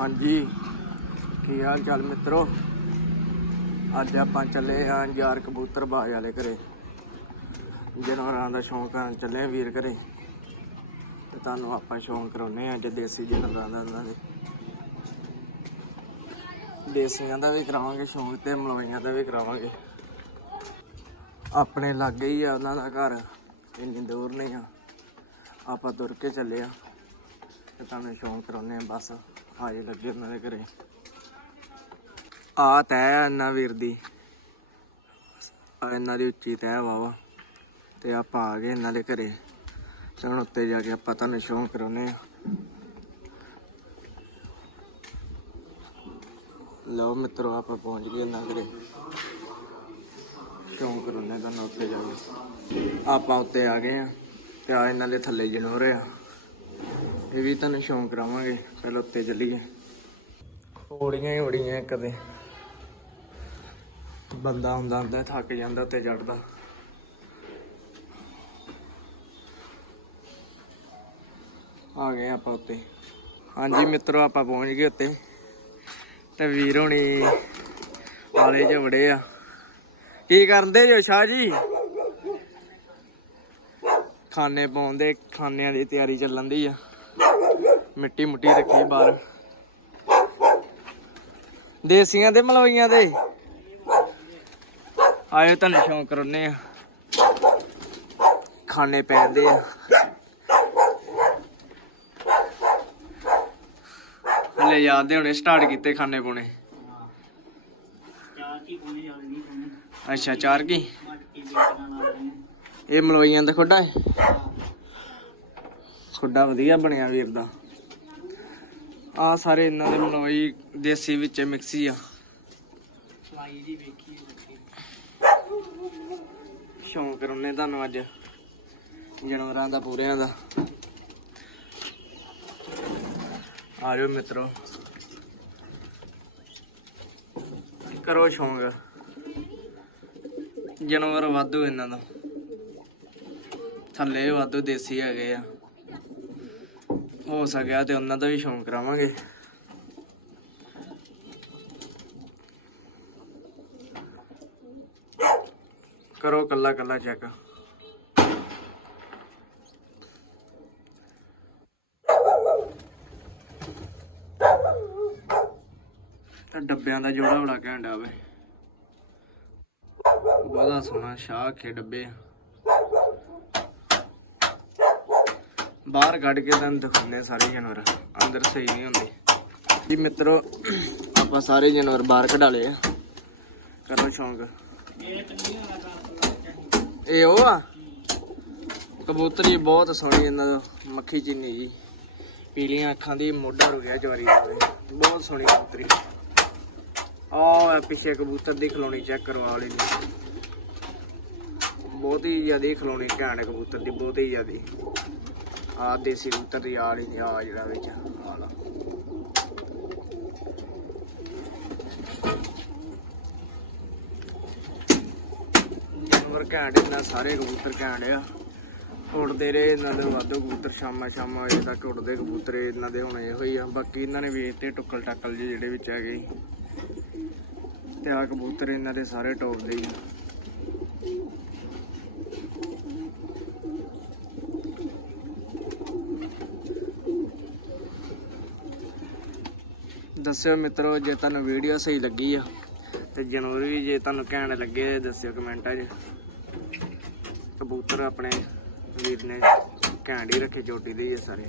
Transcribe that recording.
ਹਾਂਜੀ। ਕੀ ਹਾਲ ਚਾਲ ਮਿੱਤਰੋ? ਅੱਜ ਆਪਾਂ ਚੱਲੇ ਆਂ ਯਾਰ ਕਬੂਤਰ ਬਾਜ ਵਾਲੇ ਘਰੇ। ਜਾਨਵਰਾਂ ਦਾ ਸ਼ੌਂਕ ਕਰਨ ਚੱਲੇ ਆਂ ਵੀਰ ਘਰੇ। ਤੇ ਤੁਹਾਨੂੰ ਆਪਾਂ ਸ਼ੌਂਕ ਕਰਾਉਨੇ ਆ ਅੱਜ ਦੇਸੀ ਜਾਨਵਰਾਂ ਦਾ, ਉਹਨਾਂ ਦੇ। ਦੇਸੀਆਂ ਦਾ ਵੀ ਕਰਾਵਾਂਗੇ ਸ਼ੌਂਕ ਤੇ ਮਲਵਾਈਆਂ ਦਾ ਵੀ ਕਰਾਵਾਂਗੇ। ਆਪਣੇ ਲਾਗੇ ਹੀ ਆ ਉਹਨਾਂ ਦਾ ਘਰ, ਇੰਨੀ ਦੂਰ ਨਹੀਂ ਆ। ਆਪਾਂ ਤੁਰ ਕੇ ਚੱਲੇ ਆ ਤੇ ਤੁਹਾਨੂੰ ਸ਼ੌਂਕ ਕਰਾਉਨੇ ਆ ਬਸ। ਆਜੇ ਲੱਗੇ ਉਹਨਾਂ ਦੇ ਘਰੇ। ਆ ਤੈ ਆ ਇਹਨਾਂ ਵੀਰ ਦੀ। ਆ ਇਹਨਾਂ ਦੀ ਉੱਚੀ ਤੈ ਵਾਵਾ ਤੇ ਆਪਾਂ ਆ ਗਏ ਇਹਨਾਂ ਦੇ ਘਰੇ। ਤੇ ਹੁਣ ਉੱਤੇ ਜਾ ਕੇ ਆਪਾਂ ਤੁਹਾਨੂੰ ਸ਼ੌਂਕ ਕਰਾਉਨੇ ਆ ਲਓ ਮਿੱਤਰੋ, ਆਪਾਂ ਪਹੁੰਚ ਗਏ ਇਹਨਾਂ ਘਰੇ। ਸ਼ੌਂਕ ਕਰਾਉਨੇ ਤੁਹਾਨੂੰ ਉੱਤੇ ਜਾ ਕੇ। ਆਪਾਂ ਉੱਤੇ ਆ ਗਏ ਆ ਤੇ ਆ ਇਹਨਾਂ ਦੇ ਥੱਲੇ ਜਨੋਰ ਆ। ਇਹ ਵੀ ਤੁਹਾਨੂੰ ਸ਼ੌਂਕ ਕਰਾਵਾਂਗੇ। ਪਹਿਲਾਂ ਉੱਤੇ ਚੱਲੀਏ। ਉੜੀਆਂ ਹੀ ਉੜੀਆਂ ਕਦੇ ਬੰਦਾ ਹੁੰਦਾ ਹੁੰਦਾ ਥੱਕ ਜਾਂਦਾ ਉੱਤੇ ਚੜਦਾ ਆ ਗਏ ਆਪਾਂ ਉੱਤੇ। ਹਾਂਜੀ ਮਿੱਤਰੋ ਆਪਾਂ ਪਹੁੰਚ ਗਏ ਉੱਤੇ। ਤੇ ਵੀਰ ਹੋਣੀ ਵਾਲੇ ਚ ਵੜੇ ਆ। ਕੀ ਕਰਦੇ ਜੋ ਸ਼ਾਹ ਜੀ? ਖਾਣੇ ਪਾਉਂਦੇ ਖਾਣਿਆਂ ਦੀ ਤਿਆਰੀ ਚੱਲਣ ਦੀ ਆ। ਮਿੱਟੀ ਮੁੱਟੀ ਰੱਖੀ ਬਾਹਰ। ਦੇਸੀਆਂ ਦੇ ਮਲਵਈਆਂ ਦੇ ਆਏ ਤੁਹਾਨੂੰ ਸ਼ੌਂਕ ਕਰਨੇ ਆ। ਖਾਣੇ ਪੈਂਦੇ ਆ। ਹਲੇ ਯਾਦ ਹੁਣੇ ਸਟਾਰਟ ਕੀਤੇ ਖਾਣੇ ਪਾਉਣੇ ਅੱਛਾ, ਚਾਰ ਕੀ? ਇਹ ਮਲਵਈਆਂ ਦਾ ਖੋਡਾ ਹੈ? ਖੁੱਡਾ ਵਧੀਆ ਬਣਿਆ ਵੀਰ ਦਾ। ਆ ਸਾਰੇ ਇਹਨਾਂ ਦੇ ਮਲਵਈ ਦੇਸੀ ਵਿੱਚ ਮਿਕਸੀ ਆ। ਸ਼ੌਂਕ ਕਰਾਉਨੇ ਤੁਹਾਨੂੰ ਅੱਜ ਜਾਨਵਰਾਂ ਦਾ ਪੂਰਿਆਂ ਦਾ। ਆ ਜਾਓ ਮਿੱਤਰੋ। ਕਰੋ ਸ਼ੌਂਕ। ਜਾਨਵਰ ਵਾਧੂ ਇਹਨਾਂ ਦਾ। ਥੱਲੇ ਵਾਧੂ ਦੇਸੀ ਹੈਗੇ ਆ। ਹੋ ਸਕਿਆ ਤੇ ਉਹਨਾਂ ਦਾ ਵੀ ਸ਼ੌਂਕ ਕਰਾਵਾਂਗੇ। ਕਰੋ ਕੱਲਾ ਕੱਲਾ ਚੈੱਕ ਤਾਂ ਡੱਬਿਆਂ ਦਾ ਜੋੜਾ ਬੜਾ ਘੈਂਟਾ ਵੇ। ਬਹੁਤਾ ਸੋਹਣਾ ਸ਼ਾਹ ਖੇ ਡੱਬੇ ਆ ਬਾਹਰ ਕੱਢ ਕੇ ਤੁਹਾਨੂੰ ਦਿਖਾਉਂਦੇ ਸਾਰੇ ਜਾਨਵਰ। ਅੰਦਰ ਸਹੀ ਨਹੀਂ ਹੁੰਦੇ। ਜੀ ਮਿੱਤਰੋ, ਆਪਾਂ ਸਾਰੇ ਜਾਨਵਰ ਬਾਹਰ ਕਢਾ ਲਏ ਆ। ਕਰੋ ਸ਼ੌਂਕ। ਇਹ ਉਹ ਆ? ਕਬੂਤਰੀ ਬਹੁਤ ਸੋਹਣੀ ਇਹਨਾਂ ਦਾ, ਮੱਖੀ ਚੀਨੀ ਜੀ। ਪੀਲੀਆਂ ਅੱਖਾਂ ਦੀ ਮੋਢਾ ਰੁਕਿਆ ਜਵਾਰੀ ਦਾ। ਬਹੁਤ ਸੋਹਣੀ ਕਬੂਤਰੀ। ਆ ਪਿੱਛੇ ਕਬੂਤਰ ਦੀ ਖਲੋਣੀ ਚੈੱਕ ਕਰਵਾ ਲਈ ਬਹੁਤ ਹੀ ਜ਼ਿਆਦਾ ਖਲੋਣੀ ਘੈਂਟ ਕਬੂਤਰ ਦੀ, ਬਹੁਤ ਹੀ ਜ਼ਿਆਦਾ। ਆ ਦੇਸੀ ਕਬੂਤਰ ਦੀ ਆਲ ਹੀ ਆ ਜਿਹੜਾ ਵਿੱਚ ਆਲਾ ਜਾਨਵਰ ਘੈਂਟ ਇਹਨਾਂ ਸਾਰੇ ਕਬੂਤਰ ਘੈਂਟ ਆ। ਉੜਦੇ ਰਹੇ ਇਹਨਾਂ ਦੇ, ਵਾਧੂ ਕਬੂਤਰ ਸ਼ਾਮਾ ਸ਼ਾਮਾਂ ਵਜੇ ਤੱਕ ਉੜਦੇ ਕਬੂਤਰ ਇਹਨਾਂ ਦੇ, ਹੁਣ ਇਹੋ ਹੀ ਆ। ਬਾਕੀ ਇਹਨਾਂ ਨੇ ਵੇਚਤੇ ਟੁੱਕਲ ਟੱਕਲ ਜਿਹੇ ਜਿਹੜੇ ਵਿੱਚ ਹੈਗੇ। ਸੀ। ਤੇ ਆ ਕਬੂਤਰ ਇਹਨਾਂ ਦੇ ਸਾਰੇ ਟੌਪ ਦੇ ਹੀ ਦੱਸਿਓ ਮਿੱਤਰੋ ਜੇ ਤੁਹਾਨੂੰ ਵੀਡੀਓ ਸਹੀ ਲੱਗੀ ਆ। ਤੇ ਜਾਨਵਰ ਵੀ ਜੇ ਤੁਹਾਨੂੰ ਘੈਂਟ ਲੱਗੇ ਦੱਸਿਓ ਕਮੈਂਟਾਂ 'ਚ। ਕਬੂਤਰ ਆਪਣੇ ਵੀਰ ਨੇ ਘੈਂਟ ਹੀ ਰੱਖੇ, ਚੋਟੀ ਦੇ ਹੀ ਸਾਰੇ।